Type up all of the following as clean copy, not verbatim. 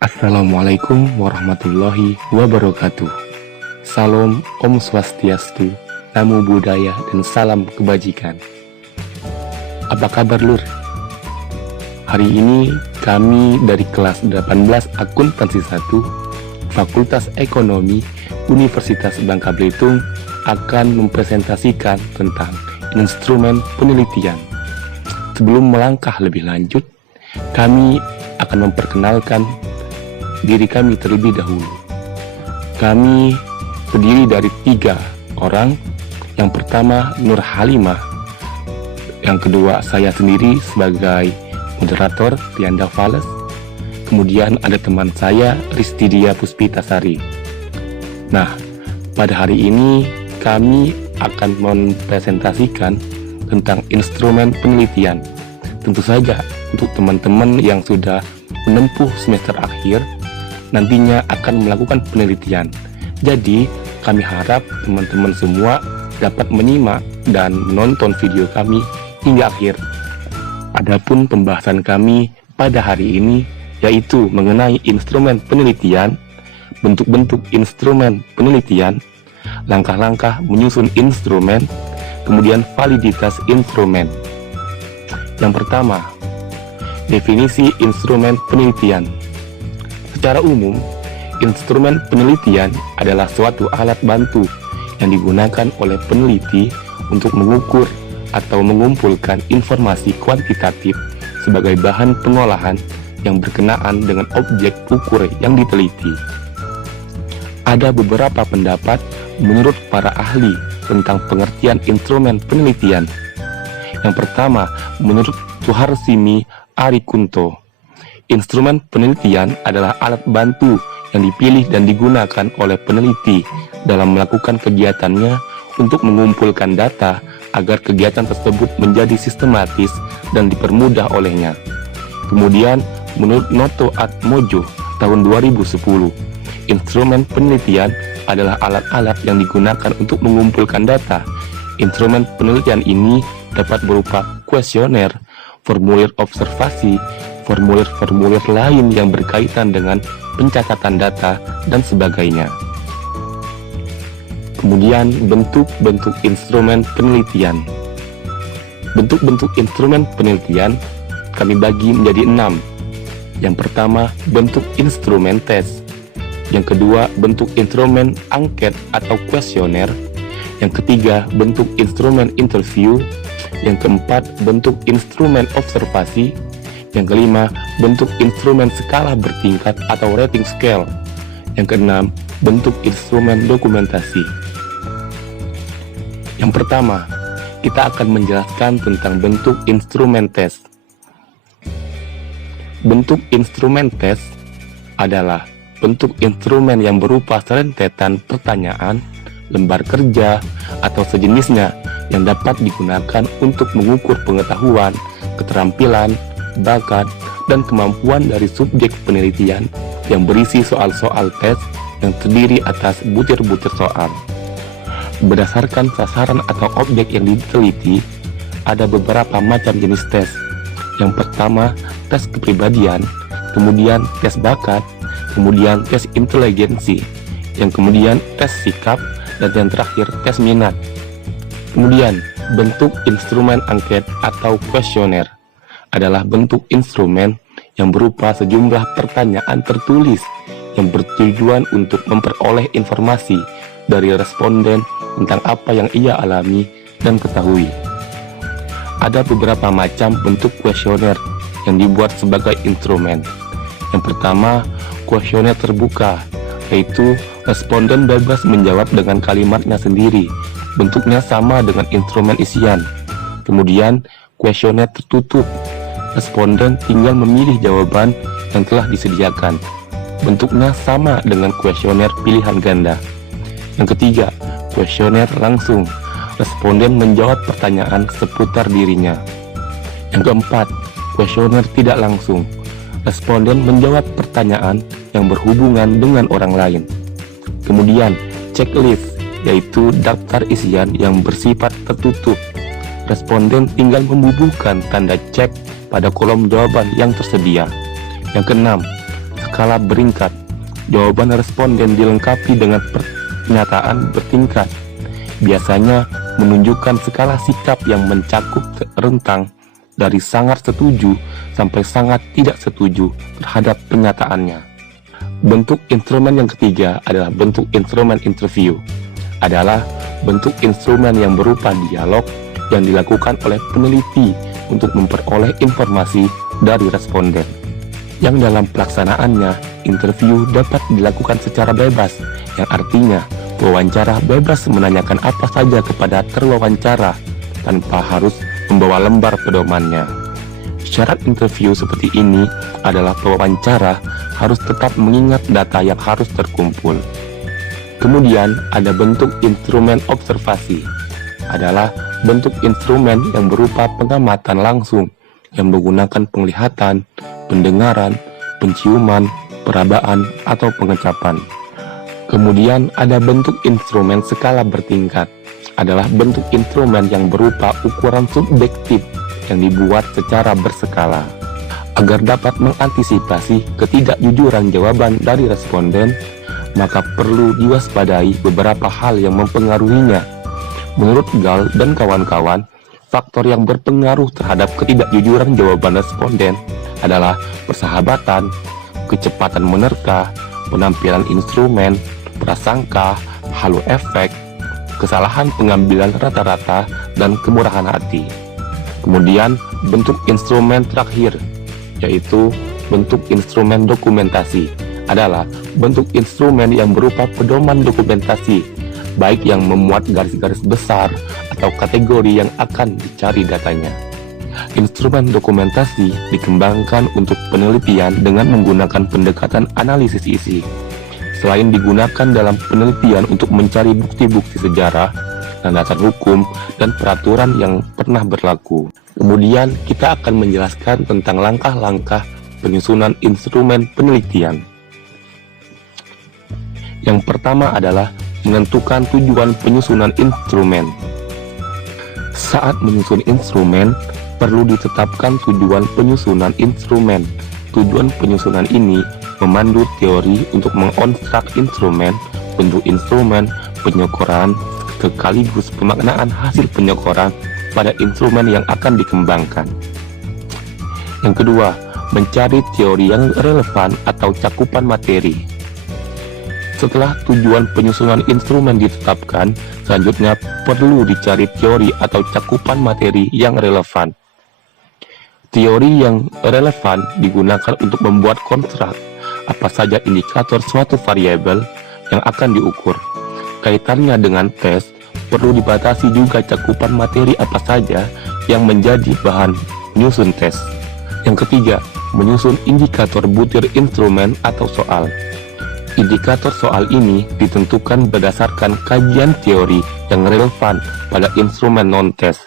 Assalamualaikum warahmatullahi wabarakatuh. Salam Om Swastiastu, Namo Buddhaya, dan salam kebajikan. Apa kabar Lur? Hari ini kami dari kelas 18 Akuntansi 1 Fakultas Ekonomi Universitas Bangka Belitung akan mempresentasikan tentang instrumen penelitian. Sebelum melangkah lebih lanjut, kami akan memperkenalkan diri kami terlebih dahulu. Kami terdiri dari 3 orang. Yang pertama Nur Halimah, yang kedua saya sendiri sebagai moderator Tianda Fales, kemudian ada teman saya Ristidia Puspitasari. Nah, pada hari ini kami akan mempresentasikan tentang instrumen penelitian. Tentu saja untuk teman-teman yang sudah menempuh semester akhir nantinya akan melakukan penelitian. Jadi, kami harap teman-teman semua dapat menyimak dan menonton video kami hingga akhir. Adapun pembahasan kami pada hari ini yaitu mengenai instrumen penelitian, bentuk-bentuk instrumen penelitian, langkah-langkah menyusun instrumen, kemudian validitas instrumen. Yang pertama, definisi instrumen penelitian. Secara umum, instrumen penelitian adalah suatu alat bantu yang digunakan oleh peneliti untuk mengukur atau mengumpulkan informasi kuantitatif sebagai bahan pengolahan yang berkenaan dengan objek ukur yang diteliti. Ada beberapa pendapat menurut para ahli tentang pengertian instrumen penelitian. Yang pertama, menurut Suharsini Arikunto, instrumen penelitian adalah alat bantu yang dipilih dan digunakan oleh peneliti dalam melakukan kegiatannya untuk mengumpulkan data agar kegiatan tersebut menjadi sistematis dan dipermudah olehnya. Kemudian, menurut Noto Atmojo tahun 2010, instrumen penelitian adalah alat-alat yang digunakan untuk mengumpulkan data. Instrumen penelitian ini dapat berupa kuesioner, formulir observasi, formulir-formulir lain yang berkaitan dengan pencatatan data, dan sebagainya. Kemudian, bentuk-bentuk instrumen penelitian. Bentuk-bentuk instrumen penelitian kami bagi menjadi 6. Yang pertama, bentuk instrumen tes. Yang kedua, bentuk instrumen angket atau kuesioner. Yang ketiga, bentuk instrumen interview. Yang keempat, bentuk instrumen observasi. Yang kelima, bentuk instrumen skala bertingkat atau rating scale. Yang keenam, bentuk instrumen dokumentasi. Yang pertama, kita akan menjelaskan tentang bentuk instrumen tes. Bentuk instrumen tes adalah bentuk instrumen yang berupa rentetan pertanyaan, lembar kerja, atau sejenisnya yang dapat digunakan untuk mengukur pengetahuan, keterampilan, bakat, dan kemampuan dari subjek penelitian yang berisi soal-soal tes yang terdiri atas butir-butir soal. Berdasarkan sasaran atau objek yang diteliti, ada beberapa macam jenis tes. Yang pertama, tes kepribadian, kemudian tes bakat, kemudian tes inteligensi, yang kemudian tes sikap, dan yang terakhir tes minat. Kemudian, bentuk instrumen angket atau kuesioner adalah bentuk instrumen yang berupa sejumlah pertanyaan tertulis yang bertujuan untuk memperoleh informasi dari responden tentang apa yang ia alami dan ketahui. Ada beberapa macam bentuk kuesioner yang dibuat sebagai instrumen. Yang pertama, kuesioner terbuka, yaitu responden bebas menjawab dengan kalimatnya sendiri. Bentuknya sama dengan instrumen isian. Kemudian, kuesioner tertutup. Responden tinggal memilih jawaban yang telah disediakan. Bentuknya sama dengan kuesioner pilihan ganda. Yang ketiga, kuesioner langsung. Responden menjawab pertanyaan seputar dirinya. Yang keempat, kuesioner tidak langsung. Responden menjawab pertanyaan yang berhubungan dengan orang lain. Kemudian, checklist, yaitu daftar isian yang bersifat tertutup. Responden tinggal membubuhkan tanda cek pada kolom jawaban yang tersedia. Yang keenam, skala beringkat. Jawaban responden dilengkapi dengan pernyataan bertingkat. Biasanya menunjukkan skala sikap yang mencakup rentang dari sangat setuju sampai sangat tidak setuju terhadap pernyataannya. Bentuk instrumen yang ketiga adalah bentuk instrumen interview. Adalah bentuk instrumen yang berupa dialog yang dilakukan oleh peneliti untuk memperoleh informasi dari responden. Yang dalam pelaksanaannya, interview dapat dilakukan secara bebas, yang artinya wawancara bebas menanyakan apa saja kepada terwawancara tanpa harus membawa lembar pedomannya. Syarat interview seperti ini adalah pewawancara harus tetap mengingat data yang harus terkumpul. Kemudian ada bentuk instrumen observasi. Adalah bentuk instrumen yang berupa pengamatan langsung yang menggunakan penglihatan, pendengaran, penciuman, perabaan, atau pengecapan. Kemudian ada bentuk instrumen skala bertingkat. Adalah bentuk instrumen yang berupa ukuran subjektif yang dibuat secara berskala. Agar dapat mengantisipasi ketidakjujuran jawaban dari responden, maka perlu diwaspadai beberapa hal yang mempengaruhinya. Menurut Gall dan kawan-kawan, faktor yang berpengaruh terhadap ketidakjujuran jawaban responden adalah persahabatan, kecepatan menerka, penampilan instrumen, prasangka, halo efek, kesalahan pengambilan rata-rata, dan kemurahan hati. Kemudian bentuk instrumen terakhir, yaitu bentuk instrumen dokumentasi, adalah bentuk instrumen yang berupa pedoman dokumentasi, baik yang memuat garis-garis besar atau kategori yang akan dicari datanya. Instrumen dokumentasi dikembangkan untuk penelitian dengan menggunakan pendekatan analisis isi. Selain digunakan dalam penelitian untuk mencari bukti-bukti sejarah, landasan hukum, dan peraturan yang pernah berlaku. Kemudian kita akan menjelaskan tentang langkah-langkah penyusunan instrumen penelitian. Yang pertama adalah menentukan tujuan penyusunan instrumen. Saat menyusun instrumen, perlu ditetapkan tujuan penyusunan instrumen. Tujuan penyusunan ini memandu teori untuk mengonstruk instrumen, bentuk instrumen, penyokoran, sekaligus pemaknaan hasil penyokoran pada instrumen yang akan dikembangkan. Yang kedua, mencari teori yang relevan atau cakupan materi. Setelah tujuan penyusunan instrumen ditetapkan, selanjutnya perlu dicari teori atau cakupan materi yang relevan. Teori yang relevan digunakan untuk membuat konstruk apa saja indikator suatu variabel yang akan diukur. Kaitannya dengan tes, perlu dibatasi juga cakupan materi apa saja yang menjadi bahan menyusun tes. Yang ketiga, menyusun indikator butir instrumen atau soal. Indikator soal ini ditentukan berdasarkan kajian teori yang relevan pada instrumen non-tes.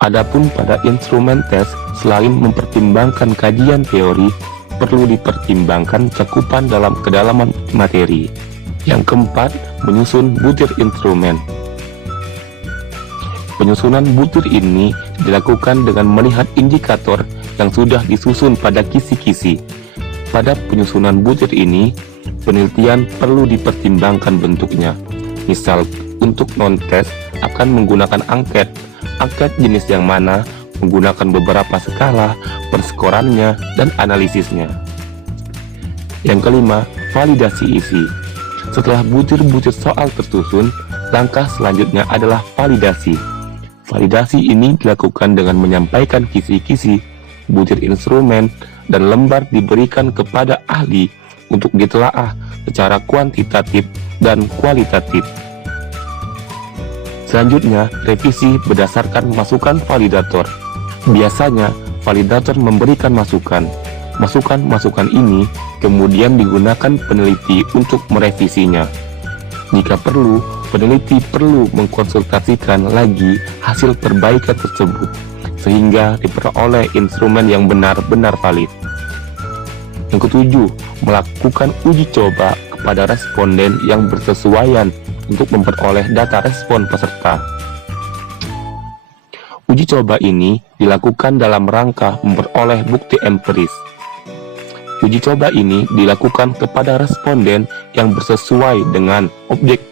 Adapun pada instrumen tes, selain mempertimbangkan kajian teori, perlu dipertimbangkan cakupan dalam kedalaman materi. Yang keempat, menyusun butir instrumen. Penyusunan butir ini dilakukan dengan melihat indikator yang sudah disusun pada kisi-kisi. Pada penyusunan butir ini, penelitian perlu dipertimbangkan bentuknya. Misal, untuk non-tes akan menggunakan angket. Angket jenis yang mana menggunakan beberapa skala, perskorannya, dan analisisnya. Yang kelima, validasi isi. Setelah butir-butir soal tersusun, langkah selanjutnya adalah validasi. Validasi ini dilakukan dengan menyampaikan kisi-kisi, butir instrumen, dan lembar diberikan kepada ahli untuk ditelaah secara kuantitatif dan kualitatif. Selanjutnya, revisi berdasarkan masukan validator. Biasanya, validator memberikan masukan. Masukan-masukan ini kemudian digunakan peneliti untuk merevisinya. Jika perlu, peneliti perlu mengkonsultasikan lagi hasil perbaikan tersebut, sehingga diperoleh instrumen yang benar-benar valid. Yang ketujuh, melakukan uji coba kepada responden yang bersesuaian untuk memperoleh data respon peserta. Uji coba ini dilakukan dalam rangka memperoleh bukti empiris. Uji coba ini dilakukan kepada responden yang bersesuai dengan objek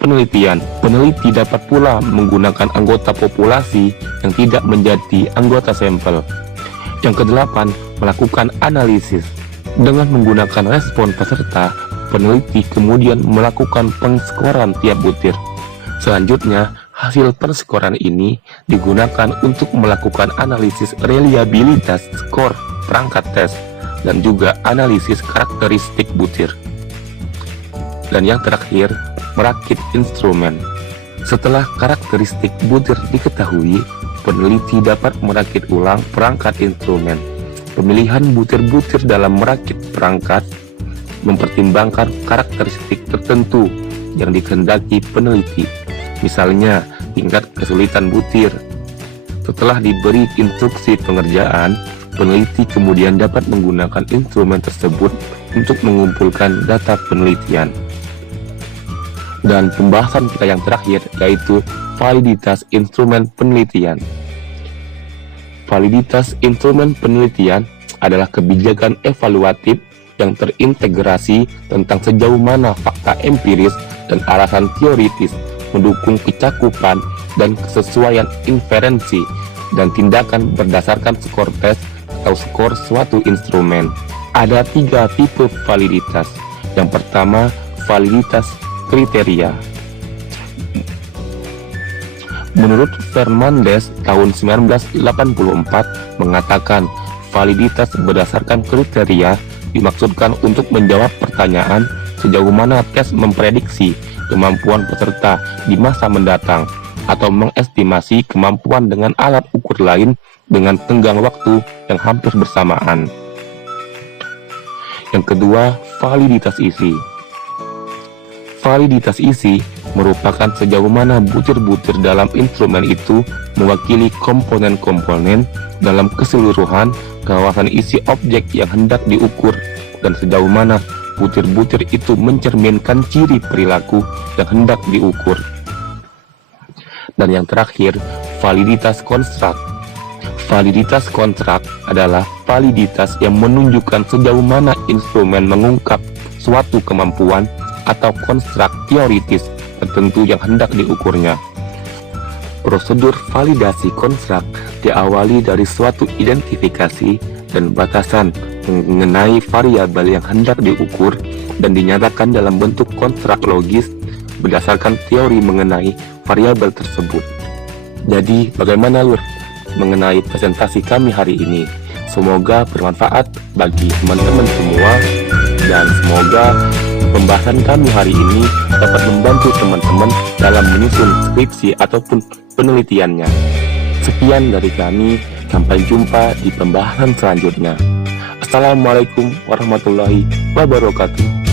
penelitian. Peneliti dapat pula menggunakan anggota populasi yang tidak menjadi anggota sampel. Yang kedelapan, melakukan analisis. Dengan menggunakan respon peserta, peneliti kemudian melakukan pengskoran tiap butir. Selanjutnya, hasil perskoran ini digunakan untuk melakukan analisis reliabilitas skor perangkat tes dan juga analisis karakteristik butir. Dan yang terakhir, merakit instrumen. Setelah karakteristik butir diketahui, peneliti dapat merakit ulang perangkat instrumen. Pemilihan butir-butir dalam merakit perangkat mempertimbangkan karakteristik tertentu yang dikehendaki peneliti. Misalnya, tingkat kesulitan butir. Setelah diberi instruksi pengerjaan, peneliti kemudian dapat menggunakan instrumen tersebut untuk mengumpulkan data penelitian. Dan pembahasan kita yang terakhir yaitu validitas instrumen penelitian. Validitas instrumen penelitian adalah kebijakan evaluatif yang terintegrasi tentang sejauh mana fakta empiris dan alasan teoritis mendukung kecakupan dan kesesuaian inferensi dan tindakan berdasarkan skor tes atau skor suatu instrumen. Ada 3 tipe validitas. Yang pertama, validitas kriteria. Menurut Fernandes tahun 1984 mengatakan validitas berdasarkan kriteria dimaksudkan untuk menjawab pertanyaan sejauh mana tes memprediksi kemampuan peserta di masa mendatang atau mengestimasi kemampuan dengan alat ukur lain dengan tenggang waktu yang hampir bersamaan. Yang kedua, validitas isi. Validitas isi merupakan sejauh mana butir-butir dalam instrumen itu mewakili komponen-komponen dalam keseluruhan kawasan isi objek yang hendak diukur dan sejauh mana butir-butir itu mencerminkan ciri perilaku yang hendak diukur. Dan yang terakhir, validitas konstruk. Validitas konstruk adalah validitas yang menunjukkan sejauh mana instrumen mengungkap suatu kemampuan atau konstruk teoritis tertentu yang hendak diukurnya. Prosedur validasi konstruk diawali dari suatu identifikasi dan batasan mengenai variabel yang hendak diukur dan dinyatakan dalam bentuk konstruk logis berdasarkan teori mengenai variabel tersebut. Jadi, bagaimana Lur mengenai presentasi kami hari ini? Semoga bermanfaat bagi teman-teman semua dan semoga pembahasan kami hari ini dapat membantu teman-teman dalam menyusun skripsi ataupun penelitiannya. Sekian dari kami, sampai jumpa di pembahasan selanjutnya. Assalamualaikum warahmatullahi wabarakatuh.